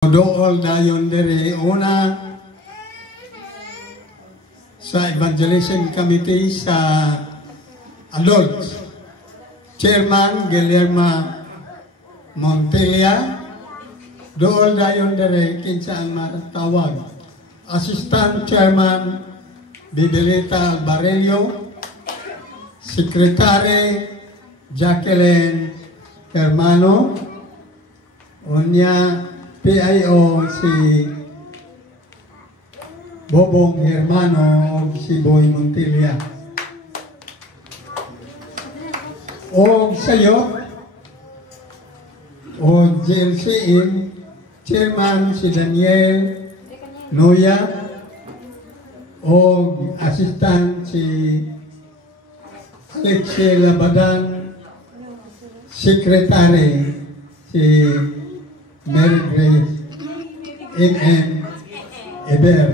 Dool dayon diri una sa Evangelism Committee sa Adults. Chairman Guillermo Montilla. Dool dayon diri kinsa ang matawag. Assistant Chairman Bibilita Albarello. Secretary Jacqueline Hermano. Unya PIO si Bobong Hermano o si Boy Montilla. O sayo o GLCM Chairman si Daniel Noya o Assistant si Alexie Labadan, Secretary si Mary Grace N.M. Eber.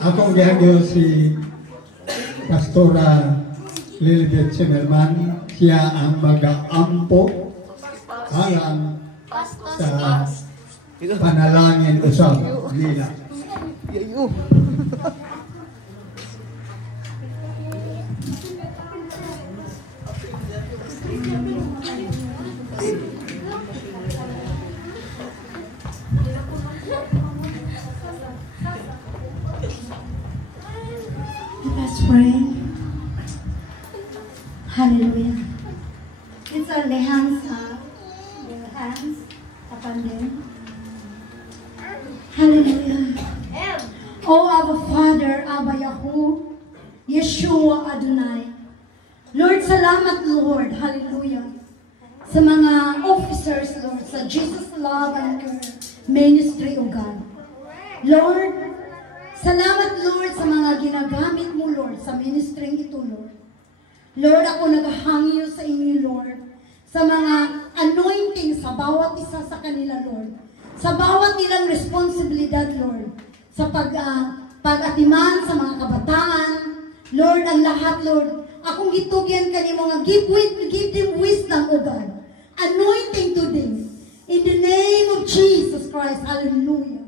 Akong gihagyo si Pastora Lilibet Zimmerman. Siya ang mag-aampo alang sa panalangin usap nila. Let's pray. Hallelujah. It's our hands up. Your hands upon them. Hallelujah. Oh, Abba Father, Abba Yahu, Yeshua Adonai. Lord, salamat Lord. Hallelujah. Sa mga officers, Lord, sa Jesus Love and Care Ministry, O God. Lord, salamat Lord sa mga ginagamit mo Lord sa ministry ito Lord. Lord, ako naghahangyo sa inyo Lord sa mga anointing sa bawat isa sa kanila Lord. Sa bawat nilang responsibilidad Lord. Sa pag-atiman sa mga kabataan. Lord, ang lahat Lord. Akong gitugyan kanimo nga give them wisdom O God. Anointing to them. In the name of Jesus Christ. Hallelujah.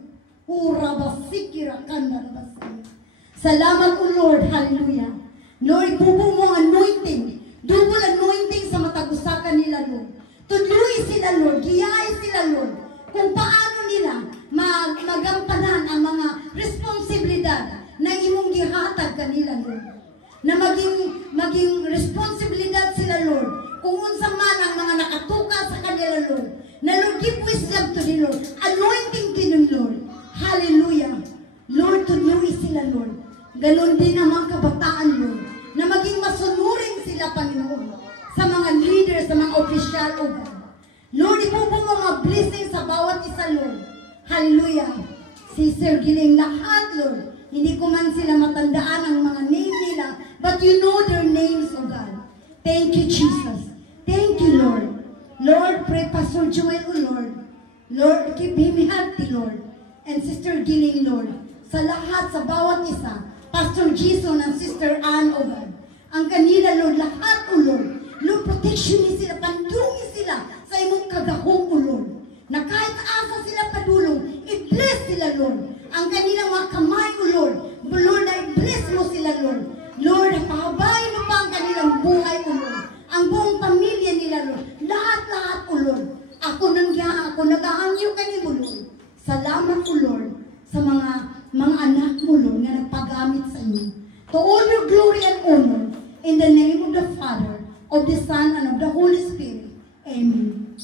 Salamat O Lord, hallelujah. Lord, bubo mo anointing, double anointing sa matagusakan nila, Lord. Tudluy sila, Lord, giyay sila, Lord, kung paano nila magampanan ang mga responsibilidad na imong gihatag kanila, Lord. Na maging responsibilidad sila, Lord, kung unsa man ang mga nakatuka sa kanila, Lord. Na Lord, give wisdom to the Lord, anointing to them, Lord. Hallelujah. Lord, tuloy sila, Lord. Ganon din ang mga kabataan, Lord. Na maging masunurin sila, Panginoon. Sa mga leaders, sa mga opisyal, O God. Lord, ibubong mo mga blessings sa bawat isa, Lord. Hallelujah. Si Sir Giling lahat, Lord. Hindi ko man sila matandaan ang mga name nila. But you know their names, O God. Thank you, Jesus. Thank you, Lord. Lord, pray Pastor Joel, O Lord. Lord, keep him healthy, Lord. And Sister Giling, Lord, sa lahat, sa bawat isa, Pastor Jason and Sister Ann, O God, ang kanila, Lord, lahat, O Lord, Lord, protection ni sila, pandungi sila sa imong kagahong, O Lord, na kahit asa sila padulong, i-bless sila, Lord, ang kanilang mga kamay, O Lord, Lord, na i-bless mo sila, Lord, Lord, pahabay mo pa ang kanilang buhay, O Lord, ang buong pamilya nila, Lord, lahat, O Lord, ako nag-ahangyo kanimo, Lord. Salamat po, Lord, sa mga anak mo, Lord, na nagpagamit sa inyo. To all your glory and honor, in the name of the Father, of the Son, and of the Holy Spirit. Amen.